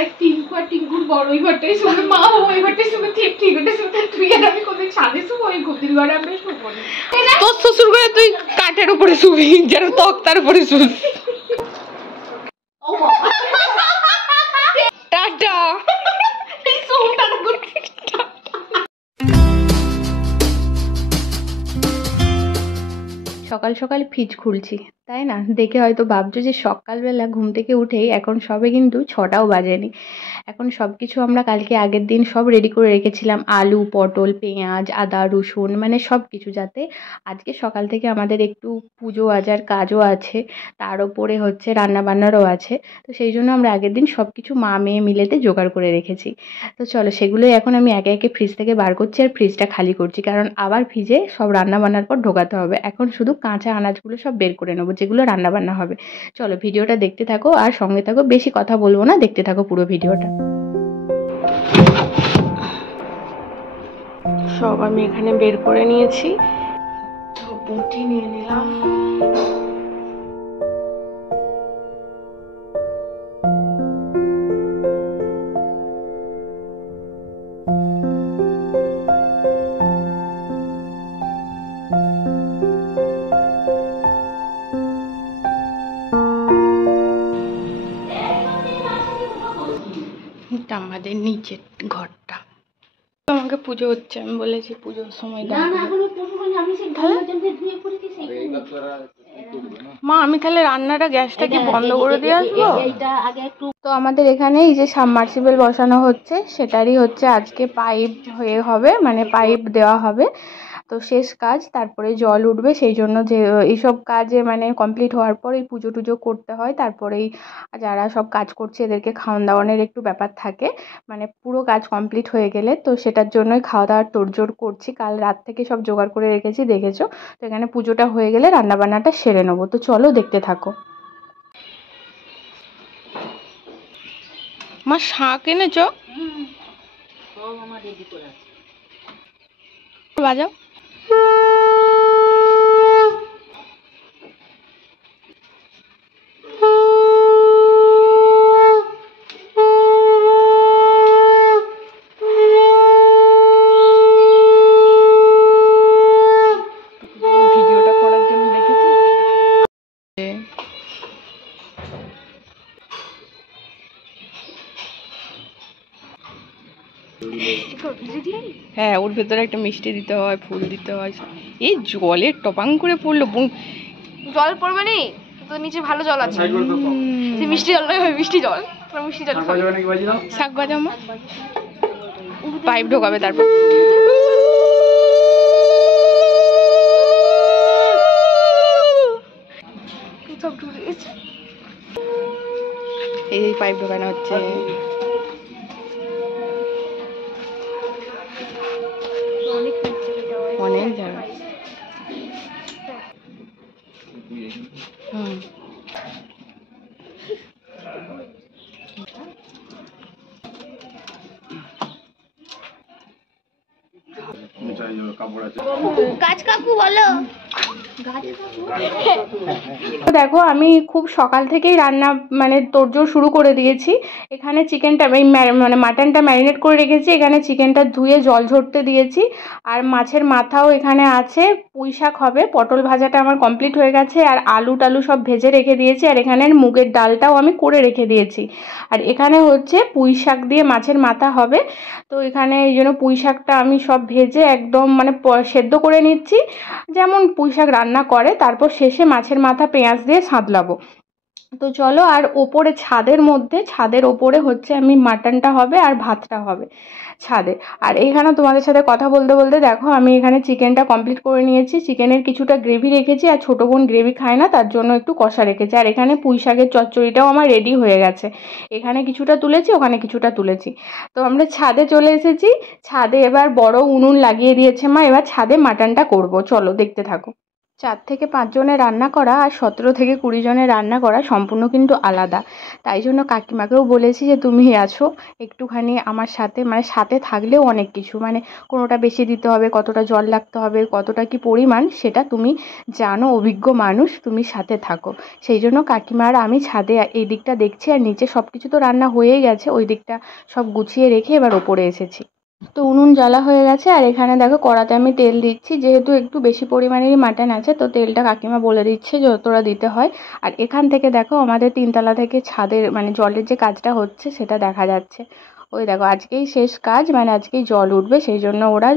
দেখ টিঙ্কু আর টিঙ্কুর বড় ওই ঘরটাই শুবে, মা ওই ঘরটাই শুবে, ঠিক ওটা শুবে, তুই আর আমি কোথায় ছাদে শুবো, ওই গদির ঘরে আমরা শুবো না। তোর শ্বশুর ঘরে তুই কাঠের উপরে শুবি, যেন তক্তার উপরে শুবি। টাটা। সকাল সকাল ফ্রিজ খুলছি, তাই না? দেখে হয়তো ভাবছো যে সকালবেলা ঘুম থেকে উঠেই এখন সবে কিন্তু 6টাও বাজেনি। এখন সব কিছু আমরা কালকে আগের দিন সব রেডি করে রেখেছিলাম, আলু, পটল, পেঁয়াজ, আদা, রসুন, মানে সব কিছু, যাতে আজকে সকাল থেকে আমাদের একটু পুজো আজার কাজও আছে, তার ওপরে হচ্ছে রান্না বান্নারও আছে। তো সেই জন্য আমরা আগের দিন সব কিছু মা মেয়ে মিলেতে জোগাড় করে রেখেছি। তো চলো সেগুলোই এখন আমি একে একে ফ্রিজ থেকে বার করছি আর ফ্রিজটা খালি করছি, কারণ আবার ফ্রিজে সব রান্না বান্নার পর ঢোকাতে হবে। এখন শুধু কাঁচা আনাজগুলো সব বের করে নেবো, যেগুলো রান্না বান্না হবে। চলো ভিডিওটা দেখতে থাকো আর সঙ্গে থাকো, বেশি কথা বলবো না, দেখতে থাকো পুরো ভিডিওটা। সব আমি এখানে বের করে নিয়েছি, তো বুটি নিয়ে নিলাম। এটা আমাদের নিচের ঘরটা। আমাকে পুজো হচ্ছে, আমি বলেছি পুজোর সময় মা আমি তাহলে রান্নাটা গ্যাসটা কি বন্ধ করে দিয়ে আসবো? তো আমাদের এখানে এই যে সাবমার্সিবল বসানো হচ্ছে, সেটারই হচ্ছে আজকে পাইপ হয়ে হবে, মানে পাইপ দেওয়া হবে। তো শেষ কাজ, তারপরে জল উঠবে, সেই জন্য যে এইসব কাজে মানে কমপ্লিট হওয়ার পর এই পুজো টুজো করতে হয়। তারপরেই যারা সব কাজ করছে এদেরকে খাওয়ান দাওয়ানোর একটু ব্যাপার থাকে, মানে পুরো কাজ কমপ্লিট হয়ে গেলে। তো সেটার জন্যই খাওয়া দাওয়ার তোড়জোড় করছি, কাল রাত থেকে সব জোগাড় করে রেখেছি, দেখেছো। তো এখানে পুজোটা হয়ে গেলে রান্নাবান্নাটা সেরে নেবো। তো চলো দেখতে থাকো। মা শাক এনেছো? বাজাও। ভিডিওটা করার জন্য দেখেছি। হ্যাঁ, ওর ভেতরে একটা মিষ্টি দিতে হয়, ফুল দিতে হয়। এই জলের টপাং করে পড়লো। জল পড়বে নি তো, নিচে ভালো জল আছে, মিষ্টি জল নয়, মিষ্টি জল, মিষ্টি জল। শাক বাজাও মা, পাইপ ঢোকাবে তারপর। এই পাইপ ঢোকানো হচ্ছে। অনেক জায়গা। কাজ কাকু বলো। দেখো আমি খুব সকাল থেকেই রান্না মানে তোড়জোড় শুরু করে দিয়েছি। এখানে চিকেনটা মানে মাটনটা ম্যারিনেট করে রেখেছি, এখানে চিকেনটা ধুয়ে জল ঝরতে দিয়েছি। আর মাছের মাথাও এখানে আছে, পুঁই শাক হবে, পটল ভাজাটা আমার কমপ্লিট হয়ে গেছে, আর আলু টালু সব ভেজে রেখে দিয়েছি। আর এখানে মুগের ডালটাও আমি করে রেখে দিয়েছি। আর এখানে হচ্ছে পুঁই শাক দিয়ে মাছের মাথা হবে। তো এখানে এই জন্য পুঁই শাকটা আমি সব ভেজে একদম মানে সেদ্ধ করে নিচ্ছি, যেমন পুঁই শাক রান্না করে, তারপর শেষে মাছের মাথা পেঁয়াজ দিয়ে সাঁতলাবো। তো চলো, আর ওপরে ছাদের ওপরে হচ্ছে আমি মাটনটা হবে আর ভাতটা হবে ছাদে। আর এইখানে তোমাদের সাথে কথা বলতে বলতে দেখো আমি এখানে চিকেনটা কমপ্লিট করে নিয়েছি। চিকেনের কিছুটা গ্রেভি রেখেছি, আর ছোটো বোন গ্রেভি খায় না, তার জন্য একটু কষা রেখেছি। আর এখানে পুঁই শাকের চচ্চড়িটাও আমার রেডি হয়ে গেছে, এখানে কিছুটা তুলেছি, ওখানে কিছুটা তুলেছি। তো আমরা ছাদে চলে এসেছি। ছাদে এবার বড় উনুন লাগিয়ে দিয়েছে মা, এবার ছাদে মাটনটা করব, চলো দেখতে থাকো। 4 থেকে 5 জনের রান্না করা আর 17 থেকে 20 জনের রান্না করা সম্পূর্ণ কিন্তু আলাদা। তাই জন্য কাকিমাকেও বলেছি যে তুমি আছো একটুখানি আমার সাথে, মানে সাথে থাকলেও অনেক কিছু, মানে কোনোটা বেশি দিতে হবে, কতটা জল লাগতে হবে, কতটা কি পরিমাণ সেটা তুমি জানো, অভিজ্ঞ মানুষ, তুমি সাথে থাকো। সেই জন্য কাকিমা আর আমি ছাদে এই দিকটা দেখছি, আর নিচে সব কিছু তো রান্না হয়েই গেছে, ওই দিকটা সব গুছিয়ে রেখে এবার ওপরে এসেছি। তো উনুন জ্বালা হয়ে গেছে, আর এখানে দেখো কড়াতে আমি তেল দিচ্ছি, যেহেতু একটু বেশি পরিমাণেরই মাটন আছে তো তেলটা কাকিমা বলে দিচ্ছে যতটা দিতে হয়। আর এখান থেকে দেখো আমাদের 3 তলা থেকে ছাদের মানে জলের যে কাজটা হচ্ছে সেটা দেখা যাচ্ছে। ওই দেখো আজকেই শেষ কাজ, মানে আজকেই জল উঠবে, সেই জন্য ওরা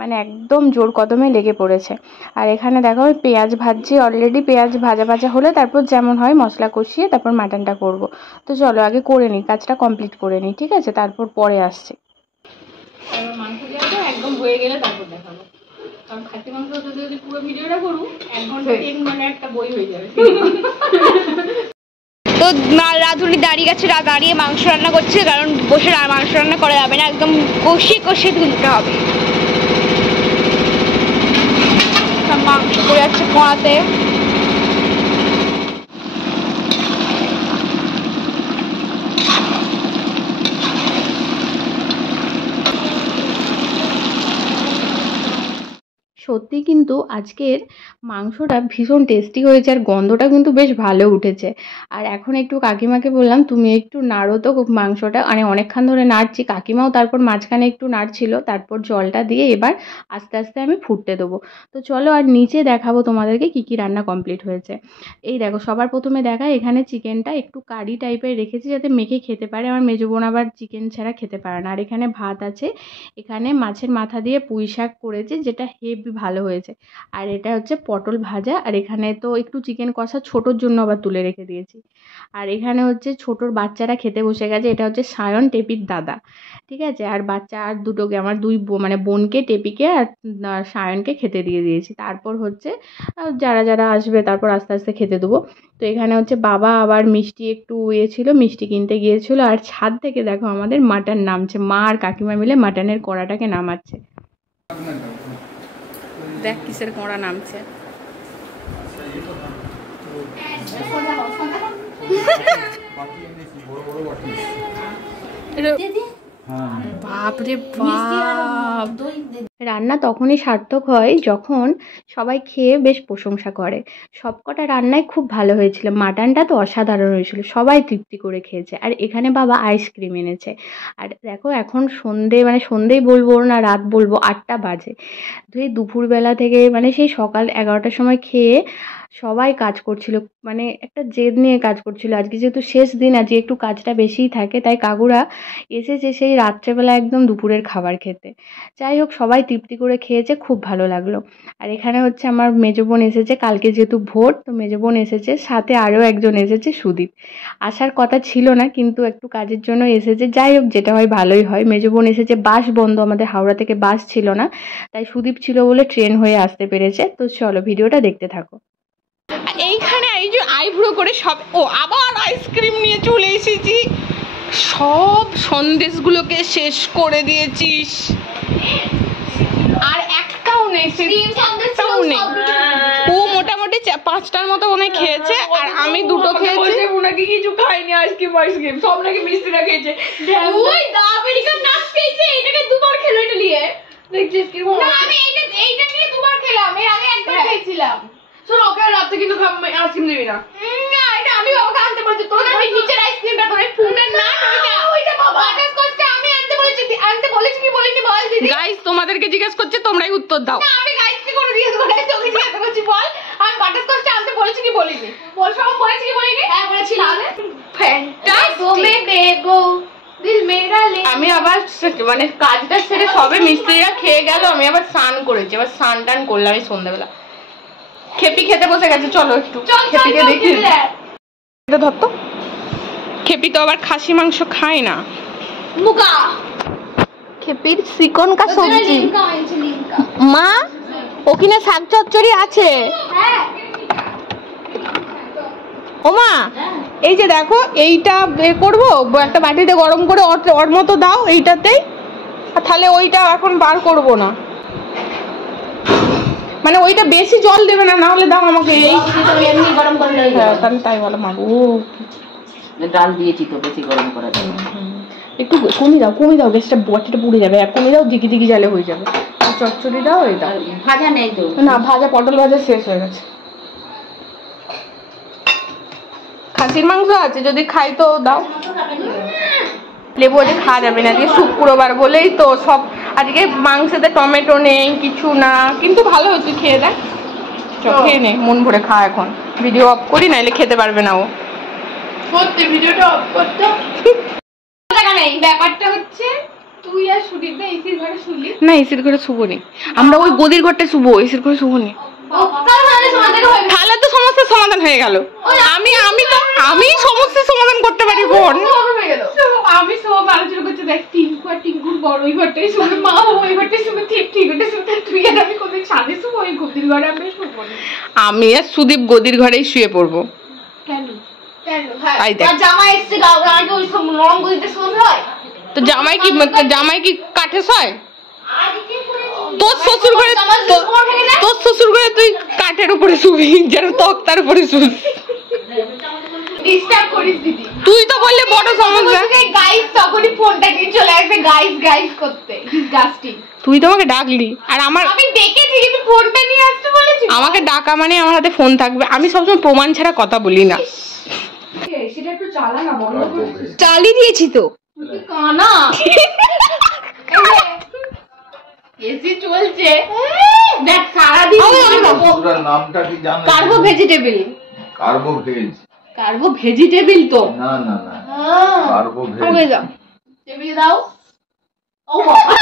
মানে একদম জোর কদমে লেগে পড়েছে। আর এখানে দেখো আমি পেঁয়াজ ভাজছি, অলরেডি পেঁয়াজ ভাজা ভাজা হলে তারপর যেমন হয় মশলা কষিয়ে তারপর মাটনটা করব। তো চলো আগে করে নিই, কাজটা কমপ্লিট করে নিই, ঠিক আছে, তারপর পরে আসছি। এবার মাংস দেওয়াটা একদম হয়ে গেলে তারপর দেখাবো, কারণ খাসি মাংস যদি পুরো ভিডিওটা করু 1 ঘন্টা 3 ঘন্টা একটা বই হয়ে যাবে। তো রাঁধুনি দাঁড়িয়ে গেছে, দাঁড়িয়ে মাংস রান্না করছে, কারণ বসে মাংস রান্না করা যাবে না, একদম কষিয়ে কষিয়ে তুলতে হবে। মাংস পড়ে যাচ্ছে কড়াতে। সত্যি কিন্তু আজকের মাংসটা ভীষণ টেস্টি হয়েছে, আর গন্ধটা কিন্তু বেশ ভালো উঠেছে। আর এখন একটু কাকিমাকে বললাম তুমি একটু নাড়ো তো মাংসটা, মানে অনেকক্ষণ ধরে নাড়ছি, কাকিমাও তারপর মাঝখানে একটু নাড়ছিল, তারপর জলটা দিয়ে এবার আস্তে আস্তে আমি ফুটতে দেবো। তো চলো আর নিচে দেখাবো তোমাদেরকে কি কি রান্না কমপ্লিট হয়েছে। এই দেখো সবার প্রথমে দেখায় এখানে চিকেনটা একটু কারি টাইপের রেখেছি যাতে মেখে খেতে পারে, আমার মেজো বোন আবার চিকেন ছাড়া খেতে পারে না। আর এখানে ভাত আছে, এখানে মাছের মাথা দিয়ে পুঁই শাক করেছে যেটা হেভি ভালো হয়েছে। আর এটা হচ্ছে পটল ভাজা, আর এখানে তো একটু চিকেন কষা ছোটোর জন্য আবার তুলে রেখে দিয়েছি। আর এখানে হচ্ছে ছোটোর বাচ্চারা খেতে বসে গেছে, এটা হচ্ছে সায়ন টেপির দাদা, ঠিক আছে। আর বাচ্চা আর দুটোকে আমার মানে বোনকে টেপিকে আর সায়নকে খেতে দিয়ে দিয়েছি। তারপর হচ্ছে যারা যারা আসবে তারপর আস্তে আস্তে খেতে দেবো। তো এখানে হচ্ছে বাবা আবার মিষ্টি একটু ছিল, মিষ্টি কিনতে গিয়েছিল। আর ছাদ থেকে দেখো আমাদের মাটন নামছে, মা আর কাকিমা মিলে মাটনের কড়াটাকে নামাচ্ছে। দেখ কিসের কড়া নামছে। বাপরে বাপ, রান্না তখনই সার্থক হয় যখন সবাই খেয়ে বেশ প্রশংসা করে। সবকটা রান্নাই খুব ভালো হয়েছিল, মাটনটা তো অসাধারণ হয়েছিল, সবাই তৃপ্তি করে খেয়েছে। আর এখানে বাবা আইসক্রিম এনেছে। আর দেখো এখন সন্ধে, মানে সন্ধেই বলবো না রাত বলবো, 8টা বাজে। দুপুরবেলা থেকে মানে সেই সকাল 11টার সময় খেয়ে সবাই কাজ করছিল, মানে একটা জেদ নিয়ে কাজ করছিল। আজকে যেহেতু শেষ দিন, আজকে একটু কাজটা বেশিই থাকে, তাই কাকুরা এসেছে সেই রাত্রেবেলা একদম দুপুরের খাবার খেতে। যাই হোক সবাই তৃপ্তি করে খেয়েছে, খুব ভালো লাগলো। আর এখানে হচ্ছে আমার মেজো বোন এসেছে, কালকে যেহেতু ভোট তো মেজো বোন এসেছে, সাথে আরও একজন এসেছে সুদীপ। আসার কথা ছিল না কিন্তু একটু কাজের জন্য এসেছে, যাই হোক যেটা হয় ভালোই হয়। মেজো বোন এসেছে, বাস বন্ধ, আমাদের হাওড়া থেকে বাস ছিল না, তাই সুদীপ ছিল বলে ট্রেন হয়ে আসতে পেরেছে। তো চলো ভিডিওটা দেখতে থাকো। এইখানে এই যে আইব্রো করে সব, ও আবার আইসক্রিম নিয়ে চলে এসেছি, সব সন্দেশগুলোকে শেষ করে দিয়েছিস। আর একটাও নেই, একটাও নেই। ও মোটামুটি 5টার মতো মনে খেয়েছে, আর আমি 2টো খেয়েছি। ওনাকে কিছু খাইনি, আইসক্রিম সব নাকি মিষ্টিরা খেয়েছে। ওই দা আমেরিকান নাচ খেয়েছে, এটাকে 2বার খেলো, এটা নিয়ে দেখছিস কি না, আমি এইটা নিয়ে 2বার খেলাম, এর আগে একবার খেয়েছিলাম। শোনো ওকে রাতে কিন্তু আইসক্রিম দিবি না। না এটা আমি বাবাকে আনতে বলেছি, তোর ওই নিচের আইসক্রিমটা তোর ফুলের না ওইটা বাবা বাটার স্কচটা আমি আনতে বলেছি কি বলিনি বল দিদি। গাইস তোমাদেরকে জিজ্ঞেস করছে, তোমরাই উত্তর দাও। না আমি গাইসকে করে দিয়েছি, গাইস তোকে জিজ্ঞেস করছি বল আমি বাটার স্কচটা আনতে বলেছি কি বলিনি, বল সব বলেছি কি বলিনি। হ্যাঁ বলেছি। তাহলে ফ্যান্টাস্টিক দিল মেরা লে। আমি আবার মানে কাজটা সেরে সবে মিস্ত্রিরা খেয়ে গেল, আমি আবার স্নান করেছি, আবার স্নান টান করলাম এই সন্ধ্যাবেলা। খেপি খেতে বসে গেছে, চলো একটু খেপিকে দেখি। এটা ধর তো, খেপি তো আবার খাসি মাংস খায় না। মুকা খেপির চিকন কা সবজি। মা ওখানে শাক চচ্চড়ি আছে। হ্যাঁ ও মা এই যে দেখো, এইটা বের করবো, একটা বাটিতে গরম করে ওর মতো দাও এইটাতেই, তাহলে ওইটা এখন বার করবো না। মানে ওইটা বেশি জল দেবে না, না হলে দাও আমাকে। এই এমনি গরম করলে হ্যাঁ তাহলে তাই বলো মা। ও ডাল দিয়েছি তো, বেশি গরম করা যাবে। একটু কমিয়ে দাও গ্যাসটা, বটিটা পুড়ে যাবে। কমিয়ে দাও, দিকি দিকি জালে হয়ে যাবে। চচ্চড়ি দাও, এই দাও। ভাজা নেই তো? না ভাজা, পটল ভাজা শেষ হয়ে গেছে। খাসির মাংস আছে, যদি খাই তো দাও। লেবু আজকে খাওয়া যাবে না, আজকে শুক্রবার বলেই তো সব। আজকে মাংসেতে টমেটো নেই, কিছু না, কিন্তু ভালো হচ্ছে। খেয়ে দেখ, খেয়ে নে, মন ভরে খা। এখন ভিডিও অফ করি, নাইলে খেতে পারবে না ও। সত্যি ভিডিওটা অফ করতে টাকা নেই। ব্যাপারটা হচ্ছে তুই আর সুদীপ দা এসির ঘরে শুলি না, এসির ঘরে শুবো নি আমরা, ওই গদির ঘরটা শুবো, এসির ঘরে শুবো নি। তাহলে তো সমস্যার সমাধান হয়ে গেল। আমি সমস্যার সমাধান করতে পারি বোন। আমি সব আলোচনা করছি, দেখ টিঙ্কু আর টিঙ্কুর বড় ওই ঘরটাই শুনে, মা ওই ঘরটাই শুনে, ঠিক ওটা শুনে, তুই আর আমি কোনদিন সাথে শুবো ওই গদির ঘরে? আমি শুবো না। আমি আর সুদীপ গদির ঘরেই শুয়ে পড়বো। কেন কেন? হ্যাঁ তাই দেখ, জামাই এসছে, আগে ওই সব নরম গদিতে শুতে হয় তো জামাই কি কাঠে শয়? তোর শ্বশুর ঘরে তুই কাঠের উপরে শুবি, যেন তক্তার উপরে শুবি। ডিস্টার্ব করিস দিদি। তুই তো বললে বড় সমস্যা। গাইস তখনই ফোনটা নিয়ে চলে আসে গাইস করতে। ডিসগাস্টিং। তুই তো আমাকে ডাকলি, আর আমি ডেকেছি কিন্তু ফোনটা নিয়ে আসতে বলেছি। আমাকে ডাকা মানে আমার হাতে ফোন থাকবে। আমি সবসময় প্রমাণ ছাড়া কথা বলি না। সেটা একটু চালা না, বন্ধ করে। চালিয়ে দিয়েছি তো। তুই কানা। এসি চলছে, দেখ সারাদিন। নামটা কি জানো? কার্বো ভেজিটেবল। কার্বো ভেজিটেবল তো না কার্বো হয়ে যাও। টেবিলে দাও। ও বাবা,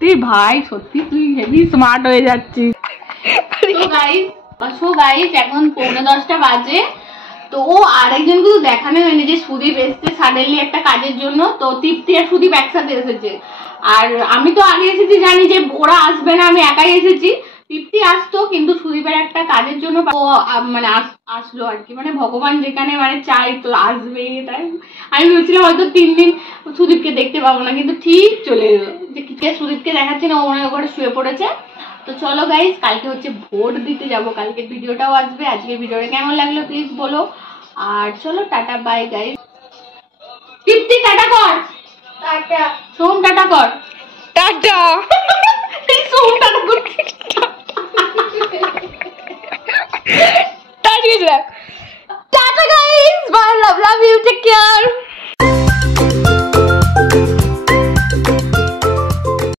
তুই ভাই সত্যি তুই হেভি স্মার্ট হয়ে যাচ্ছিস। গাইস এখন 9:45 বাজে। তো আরেকজন কিন্তু দেখানো হয়নি যে সুদীপ এসছে সাডেনলি একটা কাজের জন্য। তো তৃপ্তি আর সুদীপ একসাথে এসেছে, আর আমি তো আগে এসেছি, জানি যে ওরা আসবে না, আমি একাই এসেছি। তৃপ্তি আসতো, কিন্তু সুদীপের একটা কাজের জন্য ও মানে আসলো আর কি। মানে ভগবান যেখানে মানে চাই তো আসবে, তাই আমি ভেবেছিলাম হয়তো 3 দিন সুদীপকে দেখতে পাবো না, কিন্তু ঠিক চলে এলো। যে সুদীপকে দেখাচ্ছি না, ও মনে করে শুয়ে পড়েছে। তো চলো গাইস, কালকে হচ্ছে ভোট দিতে যাবো, কালকে ভিডিওটাও আসবে। আজকে ভিডিওটা কেমন লাগলো প্লিজ বলো। আর চলো টাটা বাই গাইস। তৃপ্তি টাটা কর। টাটা। সোম টাটা কর। টাটা। সোম টাটা কর।